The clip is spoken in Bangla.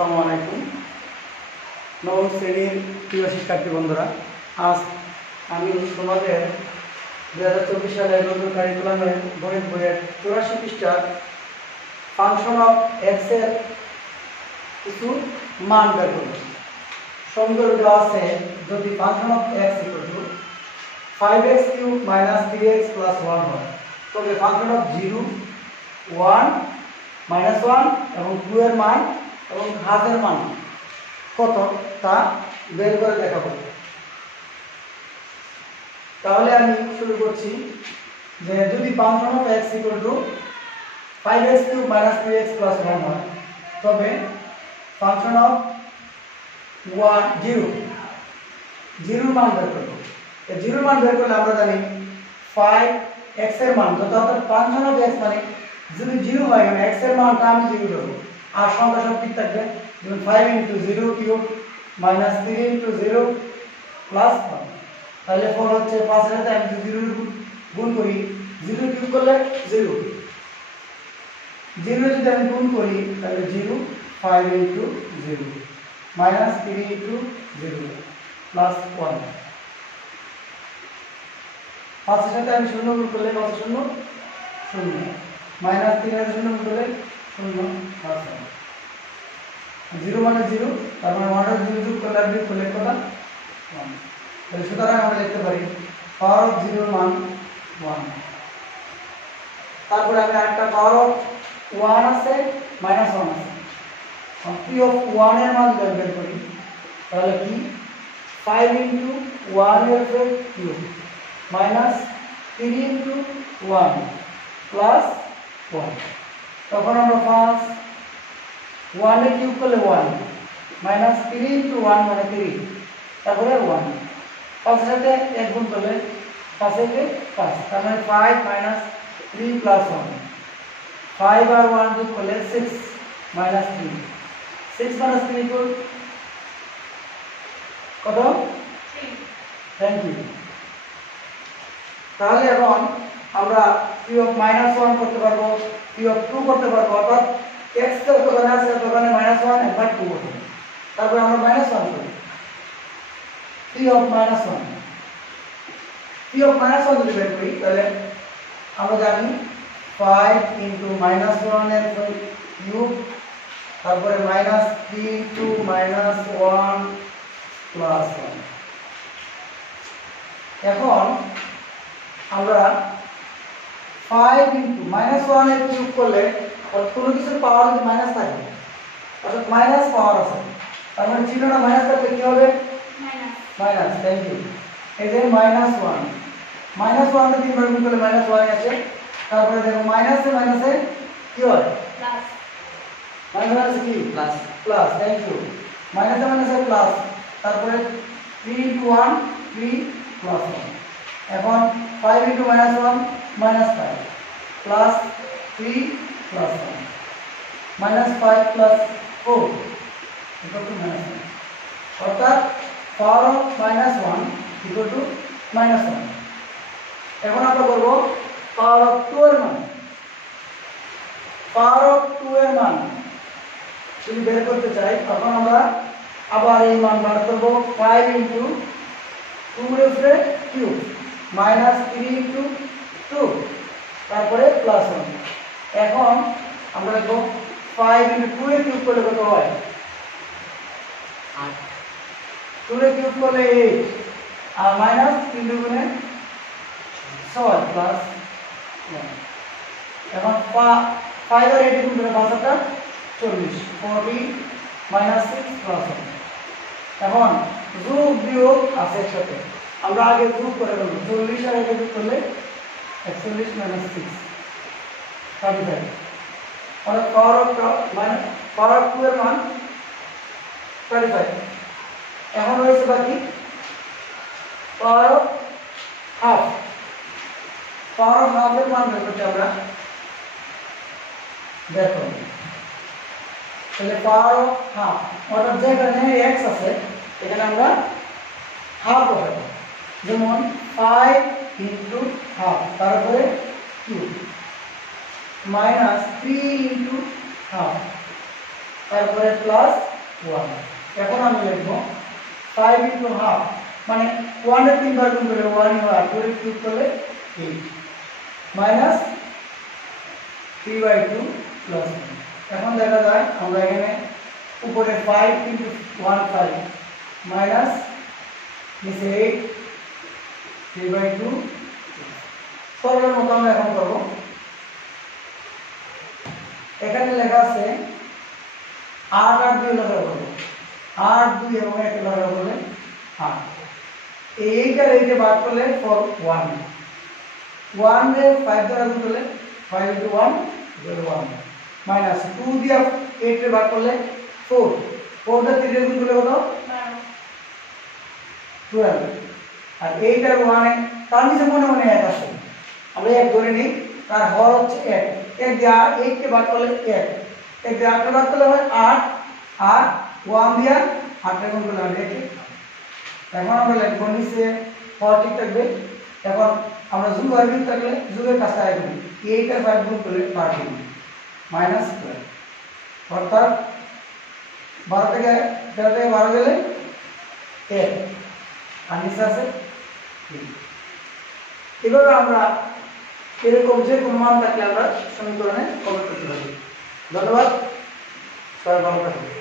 আসসালামু আলাইকুম। নবম শ্রেণীর প্রিয় শিক্ষার্থী বন্ধুরা, আজ আমি তোমাদের 2024 সালের নতুন কারিকুলামের গণিত বইয়ের 84 পৃষ্ঠার ফাংশন অফ এক্স এর কিছু মান বের করব। সমীকরণ দেওয়া আছে, যদি function of x equal to 5x cube minus 3x plus 1 হয়, তবে ফাংশন অফ 0, 1, -1 এবং 2 এর মান এবং ঘাতের মান কত তা বের করে দেখাবো। তাহলে আমি শুরু করছি যে যদি function of x equal to 5x cube minus 3x plus 1 হয়, তবে ফাংশন অফ 0 মান বের করব। এই 0 মান বের করলে আমরা জানি 5x এর মান যত, অর্থাৎ ফাংশন অফ x মানে যদি 0 হয় মানে x এর মানটা আমি 0 দেব, আর সংখ্যা সব ঠিক থাকবে। যেমন 5 × 0 কিউব মাইনাস 3 × 0 প্লাস 1, তাহলে ফল হচ্ছে 5 এর সাথে আমি যদি 0 গুণ করি, 0 কিউব করলে 0, 0 যদি আমি গুণ করি তাহলে 0, 5 × 0 মাইনাস 3 × 0 প্লাস 1, 5 এর সাথে আমি 0 গুণ করলে কত, 0, 0, মাইনাস 3 এর 0 গুণ করলে 0 প্লাস 1, 0 মানে 0, তার মানে 1 এর 0 যোগ করলে আর বিয়োগ করলে কত, 1। তাহলে সুতরাং আমরা লিখতে পারি পাওয়ার অফ 0 এর মান 1। তারপরে আমি আরেকটা পাওয়ার অফ 1 আছে, -1 আছে। পি অফ 1 এর মান বের করি, তাহলে কি 5 × 1 এর কিউব মাইনাস 3 × 1 প্লাস 1, তখন আমরা ফার্স্ট 1 এর কিউব করলে 1, মাইনাস 3 × 1 মানে 3, তারপরে 1, 5 এর সাথে 1 গুণ করলে 5 এর 5, তার মানে 5 মাইনাস 3 প্লাস 1, 5 আর 1 যোগ করলে 6 মাইনাস 3, 6 মাইনাস 3 ইকুয়াল কত, 3। Thank you. তাহলে এখন আমরা পি অফ -1 করতে পারবো, পি অফ 2 করতে পারবো, অর্থাৎ x এর দোকানে আছে দোকানে -1 একবার 2 হবে, তারপর আমরা -1 করি পি অফ -1, পি অফ -1 যদি বের করি তাহলে আমরা জানি 5 × -1 এর কিউব, তারপরে -3 × -1 প্লাস 1। এখন আমরা 5 × -1 এর কিউব করলে কোনো কিছুর পাওয়ার যদি মাইনাস থাকে, অর্থাৎ মাইনাস পাওয়ার আছে, তার মানে চিহ্নটা মাইনাস থাকলে কি হবে, মাইনাস। Thank you. এই যে -1, -1 তে 3 বার গুণ করলে -1 আছে, তারপরে দেখো মাইনাসে মাইনাসে কি হয়, প্লাস, মাইনাস কি প্লাস, প্লাস। Thank you. মাইনাসে মাইনাসে প্লাস, তারপরে 3 × 1 3 প্লাস 1। এখন 5 × -1 -5 plus 3 plus 1, -5 plus 4 equal to -1, অর্থাৎ পাওয়ার অফ -1 ইকুয়াল টু -1। এখন আমরা করব পাওয়ার অফ 2 এর মান, পাওয়ার অফ 2 এর মান যদি বের করতে চাই, তখন আমরা আবার এই মান বার করব, 5 × 2f এর কিউব মাইনাস 3 × 2, তারপরে প্লাস 1। এখন আমরা দেখব 5 × 2 এর কিউব করলে কত হয়, 8, 2 এর কিউব করলে 8, আর মাইনাস 3 × 6 প্লাস 1। এখন 5 আর 8 গুণ করলে 5 × 40, 40 -6 প্লাস 1। এখন যোগ বিয়োগ আছে একসাথে, আমরা আগে যোগ করে দেব, 40 আর 8 যোগ করলে 41 - 6 35, অর্থাৎ পাওয়ার অফ 2 এর মান 35। এখন রয়েছে বাকি power of half, power of half এর মান বের করতে আমরা দেখো, তাহলে পাওয়ার অফ হাফ, অর্থাৎ যেখানে x আছে এখানে আমরা হাফ বসাবো, যেমন 5 × হাফ, তারপরে কিউব, -3 × হাফ তারপরে প্লাস 1। এখন আমি লিখব 5 ইনটু হাফ, মানে 1 এর 3 বার গুণ করলে 1 হয়, 2 এর কিউব করলে 8 মাইনাস 3/2 প্লাস 1। এখন দেখা যায় আমরা এখানে উপরে 5 ইনটু 1 5 মাইনাস নিচে 8 3/2 সরলের মতো আমরা এখন করব। এখানে লেখা আছে 8 আর 2 লেখা করব, 8 2 এবং 1 লেখা করলে 8। এইটার এইটা বাদ করলে ফর 1 1 রে 5 দ্বারা গুণ করলে 5 ইনটু 1 1 মাইনাস 2 দিয়ে 8 রে ভাগ করলে 4 4 দিয়ে 3 রে গুণ করলে কত 12। আর 8 আর 1 তার নিচে মনে মনে 1 আসে, আমরা 1 ধরে নিই, তার হর হচ্ছে 1 1 দিয়ে 8 কে ভাগ করলে 1 1 দিয়ে 8 রে ভাগ করলে হয় 8 আর 1 দিয়ে 8 রে গুণ করলে 8 এখন আমরা লিখব নিচে হর ঠিক থাকবে। এখন আমরা যোগ আর বিয়োগ থাকলে যোগের কাজটা আগে করি, 8 আর 5 গুণ করলে 13 মাইনাস 12, অর্থাৎ 12 থেকে 12 গেলে 1 আর নিচে আছে 3। এভাবে আমরা এরকম যে কোনো মান থাকলে আমরা সমীকরণে কমন করতে পারি। ধন্যবাদ, সবাই ভালো থাকবেন।